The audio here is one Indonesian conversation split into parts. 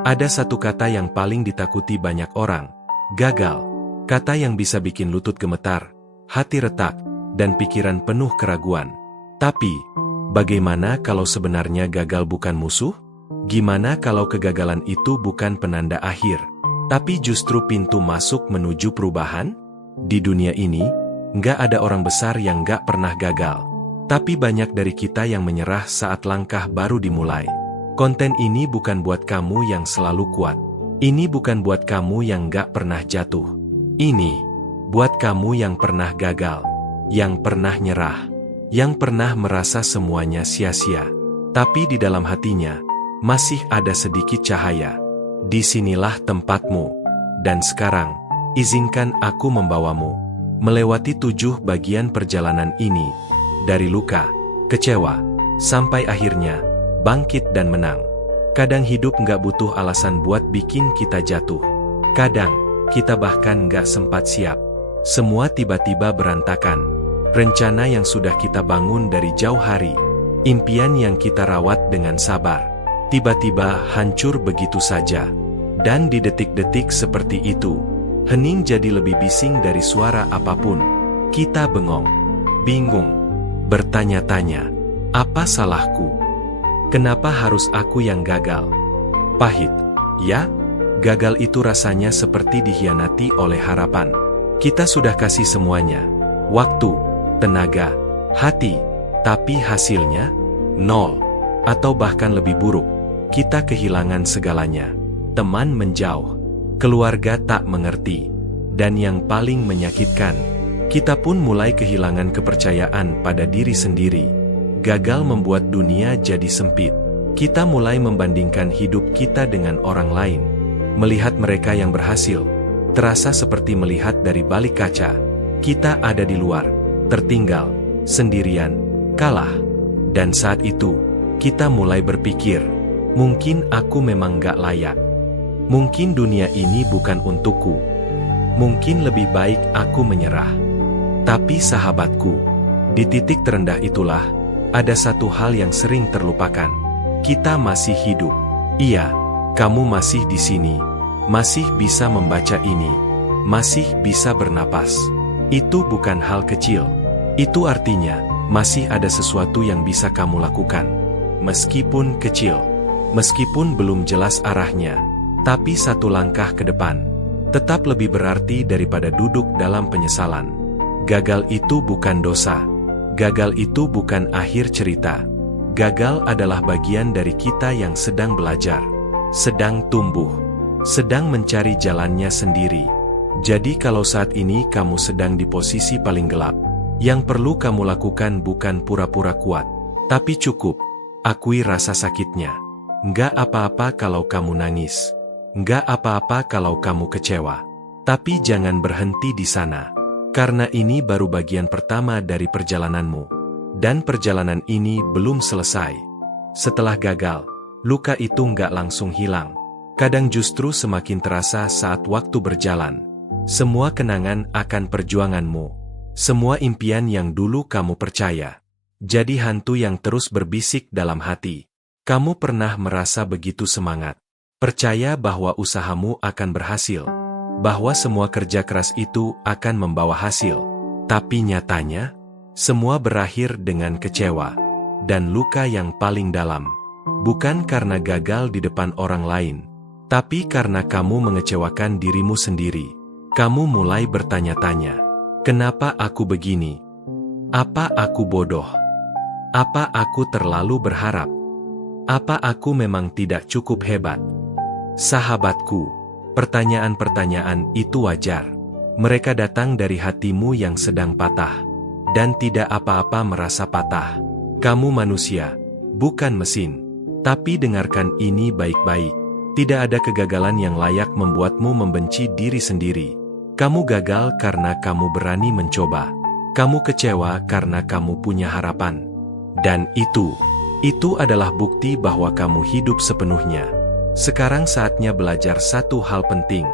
Ada satu kata yang paling ditakuti banyak orang, gagal. Kata yang bisa bikin lutut gemetar, hati retak, dan pikiran penuh keraguan. Tapi, bagaimana kalau sebenarnya gagal bukan musuh? Gimana kalau kegagalan itu bukan penanda akhir, tapi justru pintu masuk menuju perubahan? Di dunia ini, nggak ada orang besar yang nggak pernah gagal. Tapi banyak dari kita yang menyerah saat langkah baru dimulai. Konten ini bukan buat kamu yang selalu kuat. Ini bukan buat kamu yang nggak pernah jatuh. Ini buat kamu yang pernah gagal, yang pernah nyerah, yang pernah merasa semuanya sia-sia. Tapi di dalam hatinya, masih ada sedikit cahaya. Disinilah tempatmu. Dan sekarang, izinkan aku membawamu melewati 7 bagian perjalanan ini. Dari luka, kecewa, sampai akhirnya bangkit dan menang. Kadang hidup nggak butuh alasan buat bikin kita jatuh. Kadang, kita bahkan nggak sempat siap. Semua tiba-tiba berantakan. Rencana yang sudah kita bangun dari jauh hari, impian yang kita rawat dengan sabar, tiba-tiba hancur begitu saja. Dan di detik-detik seperti itu, hening jadi lebih bising dari suara apapun. Kita bengong, bingung, bertanya-tanya, apa salahku? Kenapa harus aku yang gagal? Pahit, ya? Gagal itu rasanya seperti dikhianati oleh harapan. Kita sudah kasih semuanya, waktu, tenaga, hati, tapi hasilnya nol. Atau bahkan lebih buruk, kita kehilangan segalanya. Teman menjauh, keluarga tak mengerti, dan yang paling menyakitkan, kita pun mulai kehilangan kepercayaan pada diri sendiri. Gagal membuat dunia jadi sempit. Kita mulai membandingkan hidup kita dengan orang lain. Melihat mereka yang berhasil, terasa seperti melihat dari balik kaca. Kita ada di luar, tertinggal, sendirian, kalah. Dan saat itu, kita mulai berpikir, mungkin aku memang gak layak. Mungkin dunia ini bukan untukku. Mungkin lebih baik aku menyerah. Tapi sahabatku, di titik terendah itulah, ada satu hal yang sering terlupakan. Kita masih hidup. Iya, kamu masih di sini. Masih bisa membaca ini. Masih bisa bernapas. Itu bukan hal kecil. Itu artinya, masih ada sesuatu yang bisa kamu lakukan. Meskipun kecil. Meskipun belum jelas arahnya. Tapi satu langkah ke depan tetap lebih berarti daripada duduk dalam penyesalan. Gagal itu bukan dosa. Gagal itu bukan akhir cerita. Gagal adalah bagian dari kita yang sedang belajar, sedang tumbuh, sedang mencari jalannya sendiri. Jadi kalau saat ini kamu sedang di posisi paling gelap, yang perlu kamu lakukan bukan pura-pura kuat, tapi cukup akui rasa sakitnya. Nggak apa-apa kalau kamu nangis. Nggak apa-apa kalau kamu kecewa. Tapi jangan berhenti di sana. Karena ini baru bagian pertama dari perjalananmu. Dan perjalanan ini belum selesai. Setelah gagal, luka itu nggak langsung hilang. Kadang justru semakin terasa saat waktu berjalan. Semua kenangan akan perjuanganmu. Semua impian yang dulu kamu percaya. Jadi hantu yang terus berbisik dalam hati. Kamu pernah merasa begitu semangat. Percaya bahwa usahamu akan berhasil. Bahwa semua kerja keras itu akan membawa hasil. Tapi nyatanya, semua berakhir dengan kecewa dan luka yang paling dalam. Bukan karena gagal di depan orang lain, tapi karena kamu mengecewakan dirimu sendiri. Kamu mulai bertanya-tanya, kenapa aku begini? Apa aku bodoh? Apa aku terlalu berharap? Apa aku memang tidak cukup hebat? Sahabatku, pertanyaan-pertanyaan itu wajar. Mereka datang dari hatimu yang sedang patah. Dan tidak apa-apa merasa patah. Kamu manusia, bukan mesin. Tapi dengarkan ini baik-baik. Tidak ada kegagalan yang layak membuatmu membenci diri sendiri. Kamu gagal karena kamu berani mencoba. Kamu kecewa karena kamu punya harapan. Dan itu adalah bukti bahwa kamu hidup sepenuhnya. Sekarang saatnya belajar satu hal penting.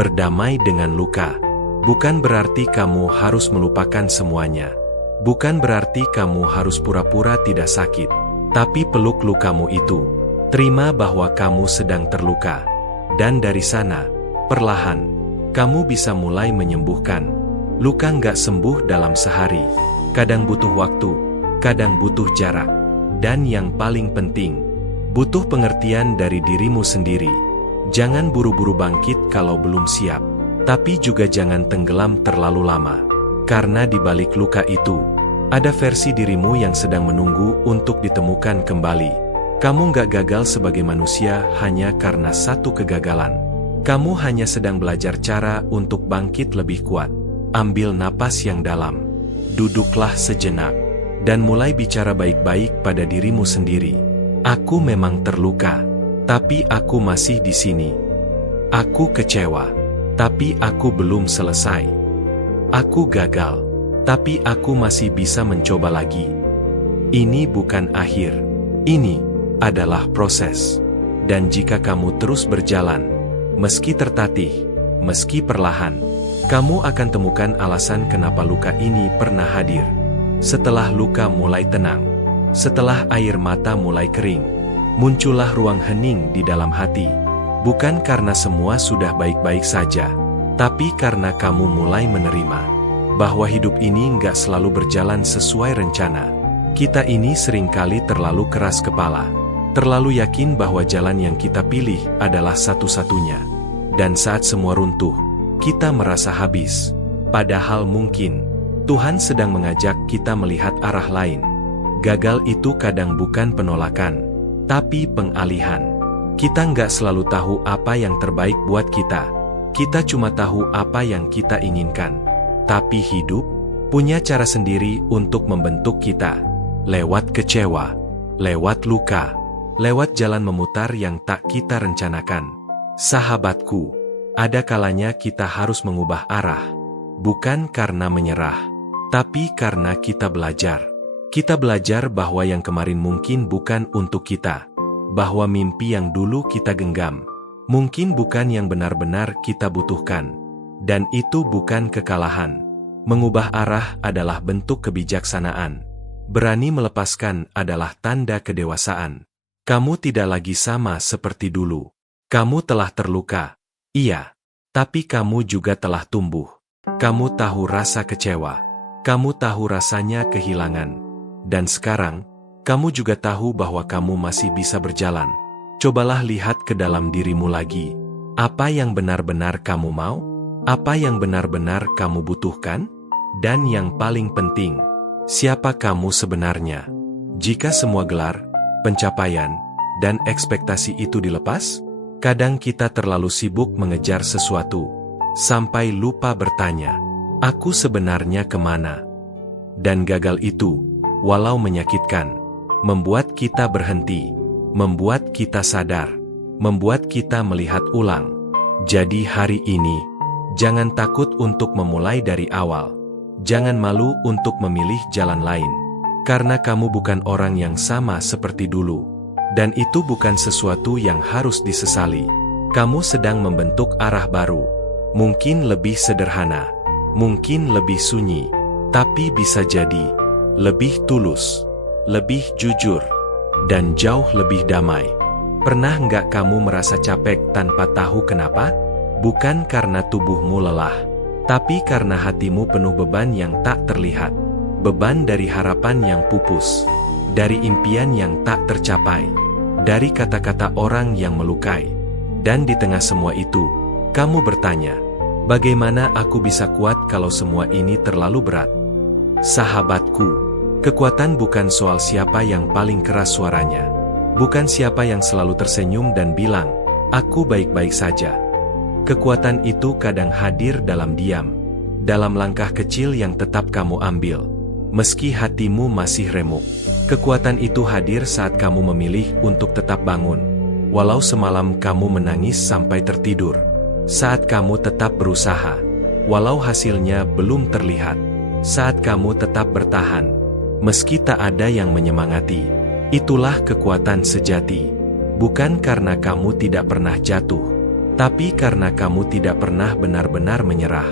Berdamai dengan luka. Bukan berarti kamu harus melupakan semuanya. Bukan berarti kamu harus pura-pura tidak sakit. Tapi peluk lukamu itu. Terima bahwa kamu sedang terluka. Dan dari sana, perlahan, kamu bisa mulai menyembuhkan. Luka nggak sembuh dalam sehari. Kadang butuh waktu, kadang butuh jarak. Dan yang paling penting, butuh pengertian dari dirimu sendiri. Jangan buru-buru bangkit kalau belum siap. Tapi juga jangan tenggelam terlalu lama. Karena di balik luka itu, ada versi dirimu yang sedang menunggu untuk ditemukan kembali. Kamu nggak gagal sebagai manusia hanya karena satu kegagalan. Kamu hanya sedang belajar cara untuk bangkit lebih kuat. Ambil napas yang dalam. Duduklah sejenak. Dan mulai bicara baik-baik pada dirimu sendiri. Aku memang terluka. Tapi aku masih di sini. Aku kecewa. Tapi aku belum selesai. Aku gagal. Tapi aku masih bisa mencoba lagi. Ini bukan akhir. Ini adalah proses. Dan jika kamu terus berjalan, meski tertatih, meski perlahan, kamu akan temukan alasan kenapa luka ini pernah hadir. Setelah luka mulai tenang, setelah air mata mulai kering, muncullah ruang hening di dalam hati. Bukan karena semua sudah baik-baik saja, tapi karena kamu mulai menerima bahwa hidup ini nggak selalu berjalan sesuai rencana. Kita ini seringkali terlalu keras kepala, terlalu yakin bahwa jalan yang kita pilih adalah satu-satunya. Dan saat semua runtuh, kita merasa habis. Padahal mungkin Tuhan sedang mengajak kita melihat arah lain. Gagal itu kadang bukan penolakan, tapi pengalihan. Kita nggak selalu tahu apa yang terbaik buat kita. Kita cuma tahu apa yang kita inginkan. Tapi hidup punya cara sendiri untuk membentuk kita. Lewat kecewa, lewat luka, lewat jalan memutar yang tak kita rencanakan. Sahabatku, ada kalanya kita harus mengubah arah. Bukan karena menyerah, tapi karena kita belajar. Kita belajar bahwa yang kemarin mungkin bukan untuk kita. Bahwa mimpi yang dulu kita genggam, mungkin bukan yang benar-benar kita butuhkan. Dan itu bukan kekalahan. Mengubah arah adalah bentuk kebijaksanaan. Berani melepaskan adalah tanda kedewasaan. Kamu tidak lagi sama seperti dulu. Kamu telah terluka. Iya. Tapi kamu juga telah tumbuh. Kamu tahu rasa kecewa. Kamu tahu rasanya kehilangan. Dan sekarang, kamu juga tahu bahwa kamu masih bisa berjalan. Cobalah lihat ke dalam dirimu lagi. Apa yang benar-benar kamu mau? Apa yang benar-benar kamu butuhkan? Dan yang paling penting, siapa kamu sebenarnya? Jika semua gelar, pencapaian, dan ekspektasi itu dilepas, kadang kita terlalu sibuk mengejar sesuatu, sampai lupa bertanya, aku sebenarnya kemana? Dan gagal itu, walau menyakitkan, membuat kita berhenti, membuat kita sadar, membuat kita melihat ulang. Jadi hari ini, jangan takut untuk memulai dari awal. Jangan malu untuk memilih jalan lain. Karena kamu bukan orang yang sama seperti dulu. Dan itu bukan sesuatu yang harus disesali. Kamu sedang membentuk arah baru. Mungkin lebih sederhana. Mungkin lebih sunyi. Tapi bisa jadi lebih tulus, lebih jujur, dan jauh lebih damai. Pernah nggak kamu merasa capek tanpa tahu kenapa? Bukan karena tubuhmu lelah, tapi karena hatimu penuh beban yang tak terlihat. Beban dari harapan yang pupus, dari impian yang tak tercapai, dari kata-kata orang yang melukai. Dan di tengah semua itu, kamu bertanya, bagaimana aku bisa kuat kalau semua ini terlalu berat? Sahabatku, kekuatan bukan soal siapa yang paling keras suaranya. Bukan siapa yang selalu tersenyum dan bilang, aku baik-baik saja. Kekuatan itu kadang hadir dalam diam, dalam langkah kecil yang tetap kamu ambil. Meski hatimu masih remuk, kekuatan itu hadir saat kamu memilih untuk tetap bangun. Walau semalam kamu menangis sampai tertidur. Saat kamu tetap berusaha, walau hasilnya belum terlihat. Saat kamu tetap bertahan, meski tak ada yang menyemangati. Itulah kekuatan sejati. Bukan karena kamu tidak pernah jatuh, tapi karena kamu tidak pernah benar-benar menyerah.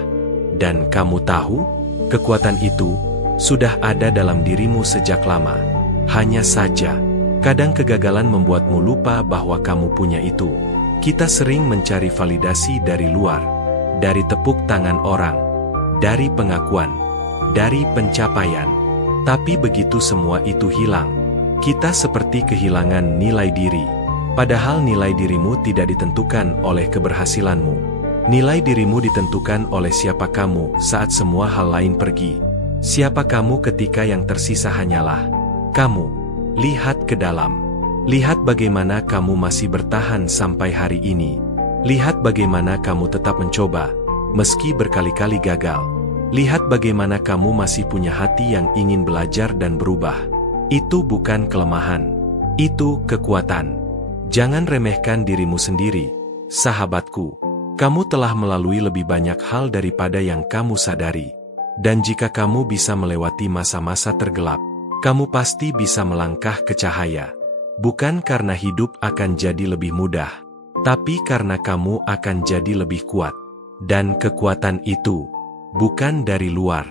Dan kamu tahu, kekuatan itu sudah ada dalam dirimu sejak lama. Hanya saja, Kadang kegagalan membuatmu lupa bahwa kamu punya itu. Kita sering mencari validasi dari luar, dari tepuk tangan orang, dari pengakuan, dari pencapaian. Tapi begitu semua itu hilang, kita seperti kehilangan nilai diri. Padahal nilai dirimu tidak ditentukan oleh keberhasilanmu. Nilai dirimu ditentukan oleh siapa kamu saat semua hal lain pergi. Siapa kamu ketika yang tersisa hanyalah kamu. Lihat ke dalam. Lihat bagaimana kamu masih bertahan sampai hari ini. Lihat bagaimana kamu tetap mencoba, meski berkali-kali gagal. Lihat bagaimana kamu masih punya hati yang ingin belajar dan berubah. Itu bukan kelemahan. Itu kekuatan. Jangan remehkan dirimu sendiri, sahabatku. Kamu telah melalui lebih banyak hal daripada yang kamu sadari. Dan jika kamu bisa melewati masa-masa tergelap, kamu pasti bisa melangkah ke cahaya. Bukan karena hidup akan jadi lebih mudah, tapi karena kamu akan jadi lebih kuat. Dan kekuatan itu bukan dari luar,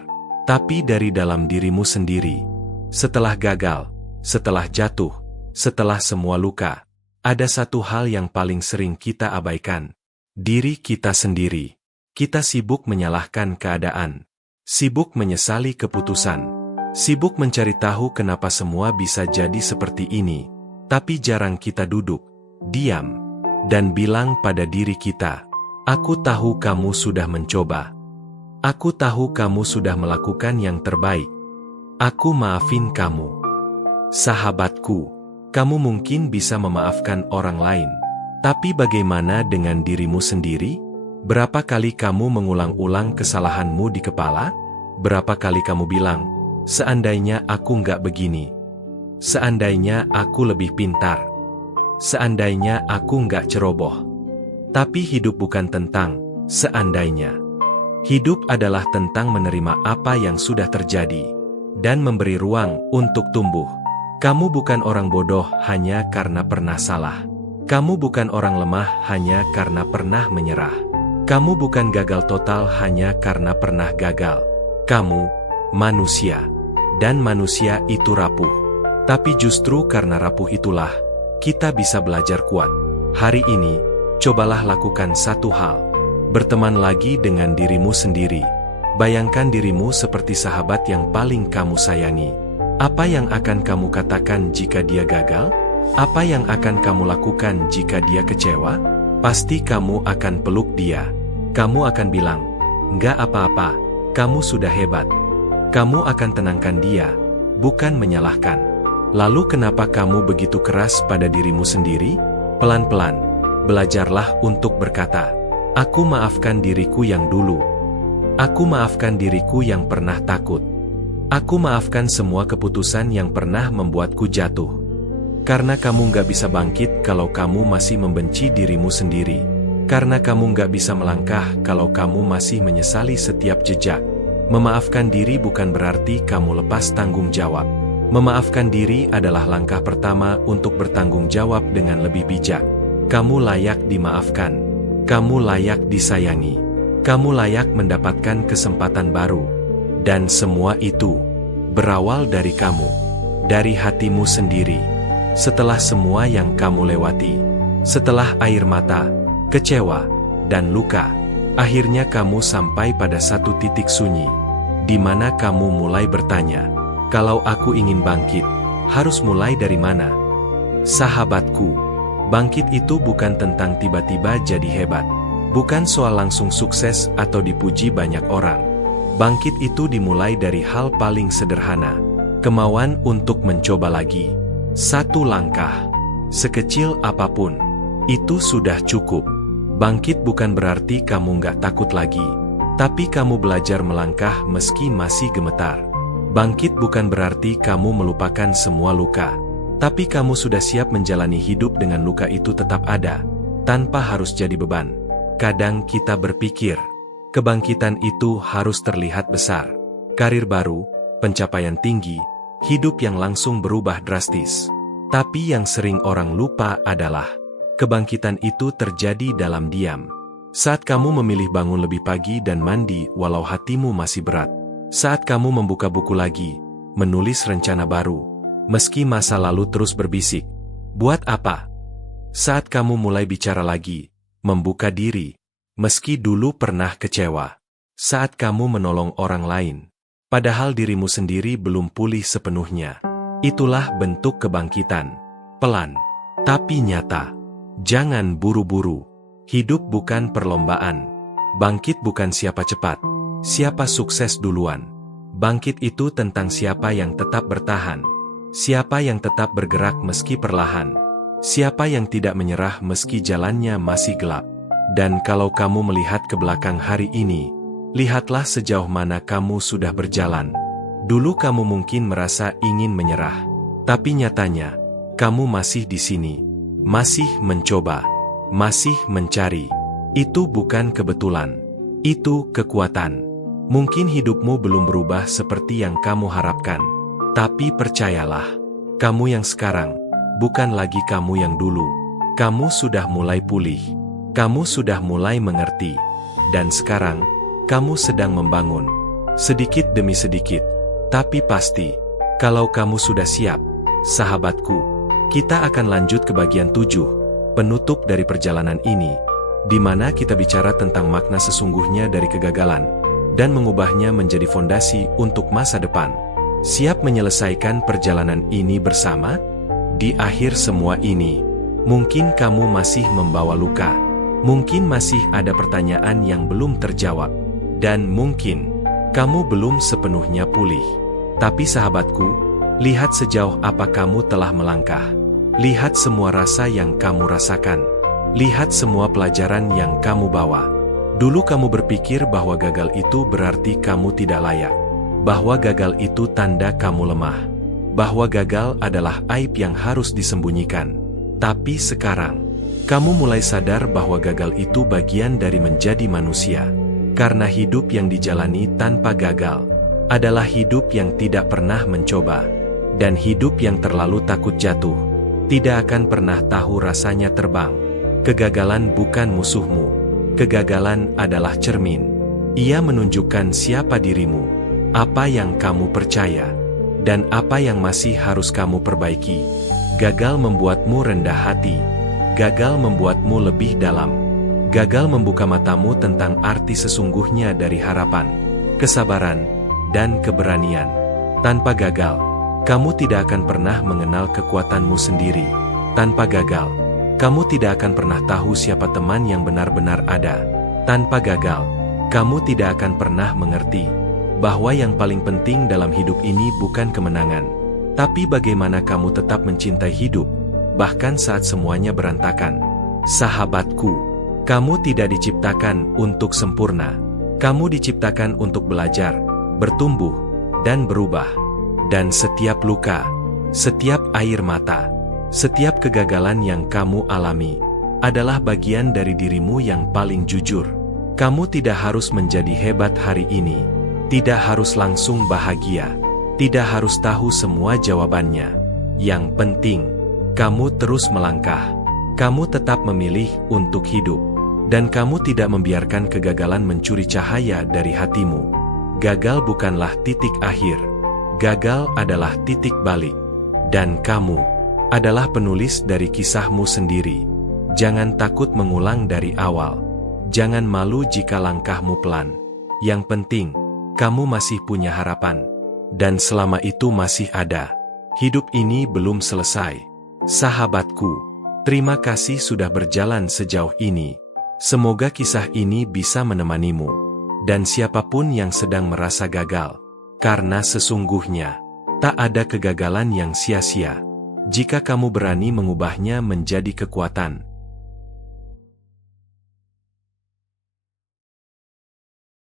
tapi dari dalam dirimu sendiri. Setelah gagal, setelah jatuh, setelah semua luka, ada satu hal yang paling sering kita abaikan. Diri kita sendiri. Kita sibuk menyalahkan keadaan, sibuk menyesali keputusan, sibuk mencari tahu kenapa semua bisa jadi seperti ini. Tapi jarang kita duduk, diam, dan bilang pada diri kita, "Aku tahu kamu sudah mencoba. Aku tahu kamu sudah melakukan yang terbaik. Aku maafin kamu." Sahabatku, kamu mungkin bisa memaafkan orang lain. Tapi bagaimana dengan dirimu sendiri? Berapa kali kamu mengulang-ulang kesalahanmu di kepala? Berapa kali kamu bilang, "Seandainya aku nggak begini. Seandainya aku lebih pintar. Seandainya aku nggak ceroboh." Tapi hidup bukan tentang seandainya. Hidup adalah tentang menerima apa yang sudah terjadi dan memberi ruang untuk tumbuh. Kamu bukan orang bodoh hanya karena pernah salah. Kamu bukan orang lemah hanya karena pernah menyerah. Kamu bukan gagal total hanya karena pernah gagal. Kamu manusia, dan manusia itu rapuh. Tapi justru karena rapuh itulah kita bisa belajar kuat. Hari ini, cobalah lakukan satu hal. Berteman lagi dengan dirimu sendiri. Bayangkan dirimu seperti sahabat yang paling kamu sayangi. Apa yang akan kamu katakan jika dia gagal? Apa yang akan kamu lakukan jika dia kecewa? Pasti kamu akan peluk dia. Kamu akan bilang, "Nggak apa-apa, kamu sudah hebat." Kamu akan tenangkan dia, bukan menyalahkan. Lalu kenapa kamu begitu keras pada dirimu sendiri? Pelan-pelan, belajarlah untuk berkata, "Aku maafkan diriku yang dulu. Aku maafkan diriku yang pernah takut. Aku maafkan semua keputusan yang pernah membuatku jatuh." Karena kamu nggak bisa bangkit kalau kamu masih membenci dirimu sendiri. Karena kamu nggak bisa melangkah kalau kamu masih menyesali setiap jejak. Memaafkan diri bukan berarti kamu lepas tanggung jawab. Memaafkan diri adalah langkah pertama untuk bertanggung jawab dengan lebih bijak. Kamu layak dimaafkan. Kamu layak disayangi. Kamu layak mendapatkan kesempatan baru. Dan semua itu berawal dari kamu, dari hatimu sendiri. Setelah semua yang kamu lewati, setelah air mata, kecewa, dan luka, akhirnya kamu sampai pada satu titik sunyi, di mana kamu mulai bertanya, "Kalau aku ingin bangkit, harus mulai dari mana?" Sahabatku, bangkit itu bukan tentang tiba-tiba jadi hebat. Bukan soal langsung sukses atau dipuji banyak orang. Bangkit itu dimulai dari hal paling sederhana, kemauan untuk mencoba lagi. Satu langkah, sekecil apapun, itu sudah cukup. Bangkit bukan berarti kamu nggak takut lagi, tapi kamu belajar melangkah meski masih gemetar. Bangkit bukan berarti kamu melupakan semua luka, tapi kamu sudah siap menjalani hidup dengan luka itu tetap ada, tanpa harus jadi beban. Kadang kita berpikir, kebangkitan itu harus terlihat besar. Karir baru, pencapaian tinggi, hidup yang langsung berubah drastis. Tapi yang sering orang lupa adalah, kebangkitan itu terjadi dalam diam. Saat kamu memilih bangun lebih pagi dan mandi walau hatimu masih berat. Saat kamu membuka buku lagi, menulis rencana baru, Meski masa lalu terus berbisik, "Buat apa?" Saat kamu mulai bicara lagi, membuka diri, meski dulu pernah kecewa. Saat kamu menolong orang lain, padahal dirimu sendiri belum pulih sepenuhnya. Itulah bentuk kebangkitan. Pelan, tapi nyata. Jangan buru-buru. Hidup bukan perlombaan. Bangkit bukan siapa cepat, siapa sukses duluan. Bangkit itu tentang siapa yang tetap bertahan. Siapa yang tetap bergerak meski perlahan. Siapa yang tidak menyerah meski jalannya masih gelap. Dan kalau kamu melihat ke belakang hari ini, lihatlah sejauh mana kamu sudah berjalan. Dulu kamu mungkin merasa ingin menyerah. Tapi nyatanya, kamu masih di sini. Masih mencoba. Masih mencari. Itu bukan kebetulan. Itu kekuatan. Mungkin hidupmu belum berubah seperti yang kamu harapkan. Tapi percayalah, kamu yang sekarang, bukan lagi kamu yang dulu. Kamu sudah mulai pulih. Kamu sudah mulai mengerti. Dan sekarang, kamu sedang membangun. Sedikit demi sedikit. Tapi pasti, kalau kamu sudah siap, sahabatku, kita akan lanjut ke bagian 7, penutup dari perjalanan ini, di mana kita bicara tentang makna sesungguhnya dari kegagalan, dan mengubahnya menjadi fondasi untuk masa depan. Siap menyelesaikan perjalanan ini bersama? Di akhir semua ini, mungkin kamu masih membawa luka. Mungkin masih ada pertanyaan yang belum terjawab. Dan mungkin, kamu belum sepenuhnya pulih. Tapi sahabatku, lihat sejauh apa kamu telah melangkah. Lihat semua rasa yang kamu rasakan. Lihat semua pelajaran yang kamu bawa. Dulu kamu berpikir bahwa gagal itu berarti kamu tidak layak. Bahwa gagal itu tanda kamu lemah. Bahwa gagal adalah aib yang harus disembunyikan. Tapi sekarang, kamu mulai sadar bahwa gagal itu bagian dari menjadi manusia. Karena hidup yang dijalani tanpa gagal adalah hidup yang tidak pernah mencoba. Dan hidup yang terlalu takut jatuh tidak akan pernah tahu rasanya terbang. Kegagalan bukan musuhmu. Kegagalan adalah cermin. Ia menunjukkan siapa dirimu, apa yang kamu percaya, dan apa yang masih harus kamu perbaiki. Gagal membuatmu rendah hati. Gagal membuatmu lebih dalam. Gagal membuka matamu tentang arti sesungguhnya dari harapan, kesabaran, dan keberanian. Tanpa gagal, kamu tidak akan pernah mengenal kekuatanmu sendiri. Tanpa gagal, kamu tidak akan pernah tahu siapa teman yang benar-benar ada. Tanpa gagal, kamu tidak akan pernah mengerti bahwa yang paling penting dalam hidup ini bukan kemenangan, tapi bagaimana kamu tetap mencintai hidup, bahkan saat semuanya berantakan. Sahabatku, kamu tidak diciptakan untuk sempurna. Kamu diciptakan untuk belajar, bertumbuh, dan berubah. Dan setiap luka, setiap air mata, setiap kegagalan yang kamu alami, adalah bagian dari dirimu yang paling jujur. Kamu tidak harus menjadi hebat hari ini, tidak harus langsung bahagia, tidak harus tahu semua jawabannya. Yang penting, kamu terus melangkah. Kamu tetap memilih untuk hidup. Dan kamu tidak membiarkan kegagalan mencuri cahaya dari hatimu. Gagal bukanlah titik akhir. Gagal adalah titik balik. Dan kamu adalah penulis dari kisahmu sendiri. Jangan takut mengulang dari awal. Jangan malu jika langkahmu pelan. Yang penting, kamu masih punya harapan. Dan selama itu masih ada, hidup ini belum selesai. Sahabatku, terima kasih sudah berjalan sejauh ini. Semoga kisah ini bisa menemanimu, dan siapapun yang sedang merasa gagal, karena sesungguhnya, tak ada kegagalan yang sia-sia, jika kamu berani mengubahnya menjadi kekuatan.